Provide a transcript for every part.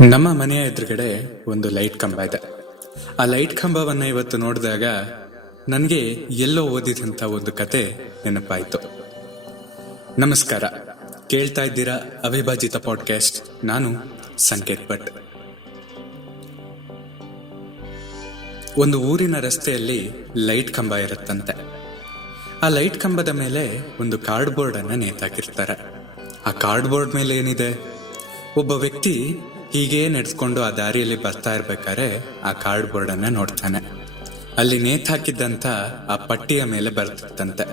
ನಮ್ಮ ಮನೆಯ ಎದುರುಗಡೆ ಒಂದು ಲೈಟ್ ಕಂಬ ಇದೆ. ಆ ಲೈಟ್ ಕಂಬವನ್ನ ಇವತ್ತು ನೋಡಿದಾಗ ನನಗೆ ಎಲ್ಲೋ ಓದಿದಂತ ಒಂದು ಕತೆ ನೆನಪಾಯಿತು. ನಮಸ್ಕಾರ. ಕೇಳ್ತಾ ಇದ್ದೀರಾ ಅವಿಭಾಜಿತ ಪಾಡ್ಕಾಸ್ಟ್ ನಾನು ಸಂಕೇತ್ ಭಟ್. ಒಂದು ಊರಿನ ರಸ್ತೆಯಲ್ಲಿ ಲೈಟ್ ಕಂಬ ಇರುತ್ತಂತೆ. ಆ ಲೈಟ್ ಕಂಬದ ಮೇಲೆ ಒಂದು ಕಾರ್ಡ್ ಬೋರ್ಡ್ ಅನ್ನ ನೇತಾಕಿರ್ತಾರೆ. ಆ ಕಾರ್ಡ್ ಬೋರ್ಡ್ ಮೇಲೆ ಏನಿದೆ? ಒಬ್ಬ ವ್ಯಕ್ತಿ ಹೀಗೆ ನಡೆಸ್ಕೊಂಡು ಆ ದಾರಿಯಲ್ಲಿ ಬರ್ತಾ ಇರ್ಬೇಕಾದ್ರೆ ಆ ಕಾರ್ಡ್ ಬೋರ್ಡ್ ಅನ್ನ ನೋಡ್ತಾನೆ. ಅಲ್ಲಿ ನೇತಾಕಿದ್ದಂತ ಆ ಪಟ್ಟಿಯ ಮೇಲೆ ಬರ್ತಿತ್ತಂತೆ.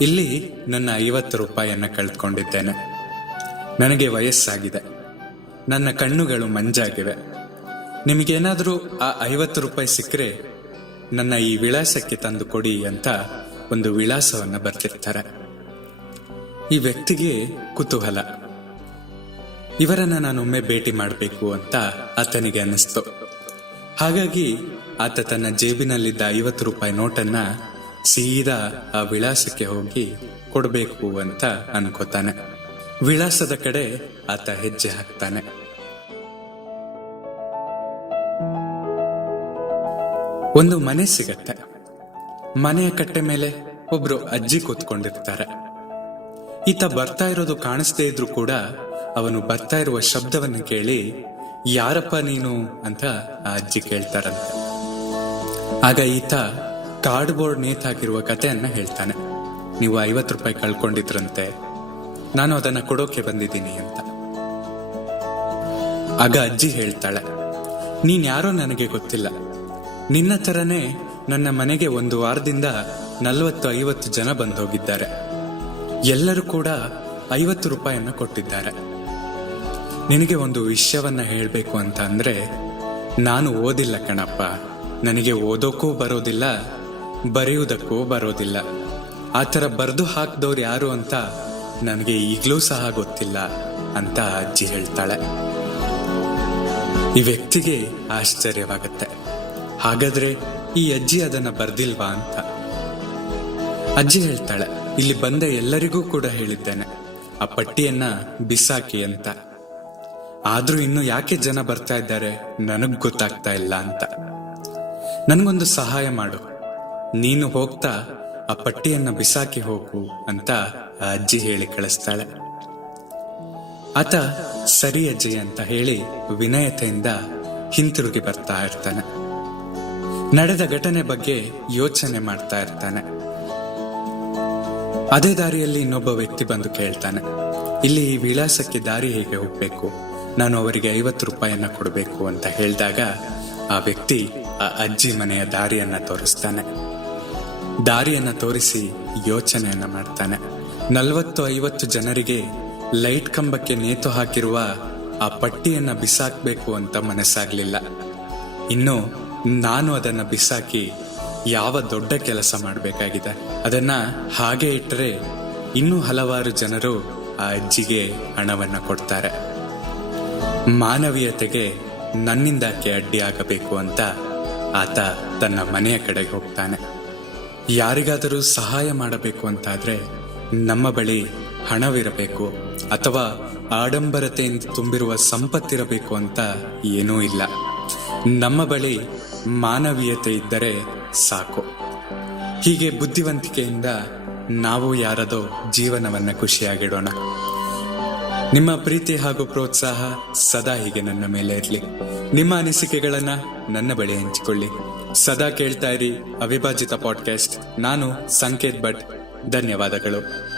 ಇಲ್ಲಿ ನನ್ನ ಐವತ್ತು ರೂಪಾಯಿಯನ್ನ ಕಳೆದುಕೊಂಡಿದ್ದೇನೆ. ನನಗೆ ವಯಸ್ಸಾಗಿದೆ. ನನ್ನ ಕಣ್ಣುಗಳು ಮಂಜಾಗಿವೆ. ನಿಮಗೇನಾದರೂ ಆ ಐವತ್ತು ರೂಪಾಯಿ ಸಿಕ್ಕರೆ ನನ್ನ ಈ ವಿಳಾಸಕ್ಕೆ ತಂದು ಕೊಡಿ ಅಂತ ಒಂದು ವಿಳಾಸವನ್ನು ಬರ್ತಿರ್ತಾರೆ ಈ ವ್ಯಕ್ತಿಗೆ ಕುತೂಹಲ. ಇವರನ್ನ ನಾನೊಮ್ಮೆ ಭೇಟಿ ಮಾಡಬೇಕು ಅಂತ ಆತನಿಗೆ ಅನ್ನಿಸ್ತು. ಹಾಗಾಗಿ ಆತ ತನ್ನ ಜೇಬಿನಲ್ಲಿದ್ದ ಐವತ್ತು ರೂಪಾಯಿ ನೋಟನ್ನ ಸೀದಾ ಆ ವಿಳಾಸಕ್ಕೆ ಹೋಗಿ ಕೊಡಬೇಕು ಅಂತ ಅನ್ಕೋತಾನೆ. ವಿಳಾಸದ ಕಡೆ ಆತ ಹೆಜ್ಜೆ ಹಾಕ್ತಾನೆ. ಒಂದು ಮನೆ ಸಿಗತ್ತೆ. ಮನೆಯ ಕಟ್ಟೆ ಮೇಲೆ ಒಬ್ರು ಅಜ್ಜಿ ಕೂತ್ಕೊಂಡಿರ್ತಾರೆ. ಈತ ಬರ್ತಾ ಇರೋದು ಕಾಣಿಸ್ದೇ ಇದ್ರು ಕೂಡ ಅವನು ಬರ್ತಾ ಇರುವ ಶಬ್ದವನ್ನು ಕೇಳಿ, ಯಾರಪ್ಪ ನೀನು? ಅಂತ ಆ ಅಜ್ಜಿ ಕೇಳ್ತಾರಂತೆ. ಆಗ ಈತ ಕಾರ್ಡ್ ಬೋರ್ಡ್ ನೇತಾಕಿರುವ ಕಥೆಯನ್ನ ಹೇಳ್ತಾನೆ. ನೀವು ಐವತ್ತು ರೂಪಾಯಿ ಕಳ್ಕೊಂಡಿದ್ರಂತೆ. ನಾನು ಅದನ್ನ ಕೊಡೋಕೆ ಬಂದಿದ್ದೀನಿ ಅಂತ. ಆಗ ಅಜ್ಜಿ ಹೇಳ್ತಾಳೆ, ನೀನ್ ಯಾರೋ ನನಗೆ ಗೊತ್ತಿಲ್ಲ. ನಿನ್ನ ತರನೇ ನನ್ನ ಮನೆಗೆ ಒಂದು ವಾರದಿಂದ ನಲವತ್ತು ಐವತ್ತು ಜನ ಬಂದೋಗಿದ್ದಾರೆ. ಎಲ್ಲರೂ ಕೂಡ ಐವತ್ತು ರೂಪಾಯಿಯನ್ನು ಕೊಟ್ಟಿದ್ದಾರೆ. ನಿನಗೆ ಒಂದು ವಿಷಯವನ್ನ ಹೇಳಬೇಕು ಅಂತ ನಾನು ಓದಿಲ್ಲ ಕಣಪ್ಪ. ನನಗೆ ಓದೋಕ್ಕೂ ಬರೋದಿಲ್ಲ, ಬರೆಯುವುದಕ್ಕೂ ಬರೋದಿಲ್ಲ. ಆ ಥರ ಬರೆದು ಹಾಕಿದವ್ರು ಯಾರು ಅಂತ ನನಗೆ ಈಗಲೂ ಸಹ ಗೊತ್ತಿಲ್ಲ ಅಂತ ಅಜ್ಜಿ ಹೇಳ್ತಾಳೆ. ಈ ವ್ಯಕ್ತಿಗೆ ಆಶ್ಚರ್ಯವಾಗತ್ತೆ. ಹಾಗಾದ್ರೆ ಈ ಅಜ್ಜಿ ಅದನ್ನ ಬರ್ದಿಲ್ವಾ ಅಂತ. ಅಜ್ಜಿ ಹೇಳ್ತಾಳೆ ಇಲ್ಲಿ ಬಂದ ಎಲ್ಲರಿಗೂ ಕೂಡ ಹೇಳಿದ್ದೇನೆ, ಆ ಪಟ್ಟಿಯನ್ನ ಬಿಸಾಕಿ ಅಂತ. ಆದ್ರೂ ಇನ್ನು ಯಾಕೆ ಜನ ಬರ್ತಾ ಇದ್ದಾರೆ ನನಗ್ ಗೊತ್ತಾಗ್ತಾ ಇಲ್ಲ ಅಂತ. ನನ್ಗೊಂದು ಸಹಾಯ ಮಾಡು. ನೀನು ಹೋಗ್ತಾ ಆ ಪಟ್ಟಿಯನ್ನ ಬಿಸಾಕಿ ಹೋಗು ಅಂತ ಅಜ್ಜಿ ಹೇಳಿ ಕಳಿಸ್ತಾಳೆ. ಆತ ಸರಿ ಅಜ್ಜಿ ಅಂತ ಹೇಳಿ ವಿನಯತೆಯಿಂದ ಹಿಂತಿರುಗಿ ಬರ್ತಾ ಇರ್ತಾನೆ. ನಡೆದ ಘಟನೆ ಬಗ್ಗೆ ಯೋಚನೆ ಮಾಡ್ತಾ ಇರ್ತಾನೆ. ಅದೇ ದಾರಿಯಲ್ಲಿ ಇನ್ನೊಬ್ಬ ವ್ಯಕ್ತಿ ಬಂದು ಕೇಳ್ತಾನೆ. ಇಲ್ಲಿ ಈ ವಿಳಾಸಕ್ಕೆ ದಾರಿ ಹೇಗೆ ಹೋಗ್ಬೇಕು? ನಾನು ಅವರಿಗೆ ಐವತ್ತು ರೂಪಾಯಿಯನ್ನ ಕೊಡಬೇಕು ಅಂತ ಹೇಳಿದಾಗ ಆ ವ್ಯಕ್ತಿ ಆ ಅಜ್ಜಿ ಮನೆಯ ದಾರಿಯನ್ನ ತೋರಿಸ್ತಾನೆ. ದಾರಿಯನ್ನ ತೋರಿಸಿ ಯೋಚನೆಯನ್ನ ಮಾಡ್ತಾನೆ. ನಲವತ್ತು ಐವತ್ತು ಜನರಿಗೆ ಲೈಟ್ ಕಂಬಕ್ಕೆ ನೇತು ಹಾಕಿರುವ ಆ ಪಟ್ಟಿಯನ್ನ ಬಿಸಾಕ್ಬೇಕು ಅಂತ ಮನಸ್ಸಾಗ್ಲಿಲ್ಲ. ಇನ್ನು ನಾನು ಅದನ್ನ ಬಿಸಾಕಿ ಯಾವ ದೊಡ್ಡ ಕೆಲಸ ಮಾಡಬೇಕಾಗಿದೆ? ಅದನ್ನ ಹಾಗೆ ಇಟ್ಟರೆ ಇನ್ನೂ ಹಲವಾರು ಜನರು ಆ ಅಜ್ಜಿಗೆ ಹಣವನ್ನ ಕೊಡ್ತಾರೆ. ಮಾನವೀಯತೆಗೆ ನನ್ನಿಂದಾಕೆ ಅಡ್ಡಿಯಾಗಬೇಕು ಅಂತ ಆತ ತನ್ನ ಮನೆಯ ಕಡೆಗೆ ಹೋಗ್ತಾನೆ. ಯಾರಿಗಾದರೂ ಸಹಾಯ ಮಾಡಬೇಕು ಅಂತಾದರೆ ನಮ್ಮ ಬಳಿ ಹಣವಿರಬೇಕು ಅಥವಾ ಆಡಂಬರತೆಯಿಂದ ತುಂಬಿರುವ ಸಂಪತ್ತಿರಬೇಕು ಅಂತ ಏನೂ ಇಲ್ಲ. ನಮ್ಮ ಬಳಿ ಮಾನವೀಯತೆ ಇದ್ದರೆ ಸಾಕು. ಹೀಗೆ ಬುದ್ಧಿವಂತಿಕೆಯಿಂದ ನಾವು ಯಾರದೋ ಜೀವನವನ್ನ ಖುಷಿಯಾಗಿಡೋಣ. ನಿಮ್ಮ ಪ್ರೀತಿ ಹಾಗೂ ಪ್ರೋತ್ಸಾಹ ಸದಾ ಹೀಗೆ ನನ್ನ ಮೇಲೆ ಇರಲಿ. ನಿಮ್ಮ ಅನಿಸಿಕೆಗಳನ್ನ ನನ್ನ ಬಳಿ ಹಂಚಿಕೊಳ್ಳಿ. ಸದಾ ಕೇಳ್ತಾ ಇರಿ ಅವಿಭಾಜಿತ ಪಾಡ್ಕಾಸ್ಟ್ ನಾನು ಸಂಕೇತ್ ಭಟ್. ಧನ್ಯವಾದಗಳು.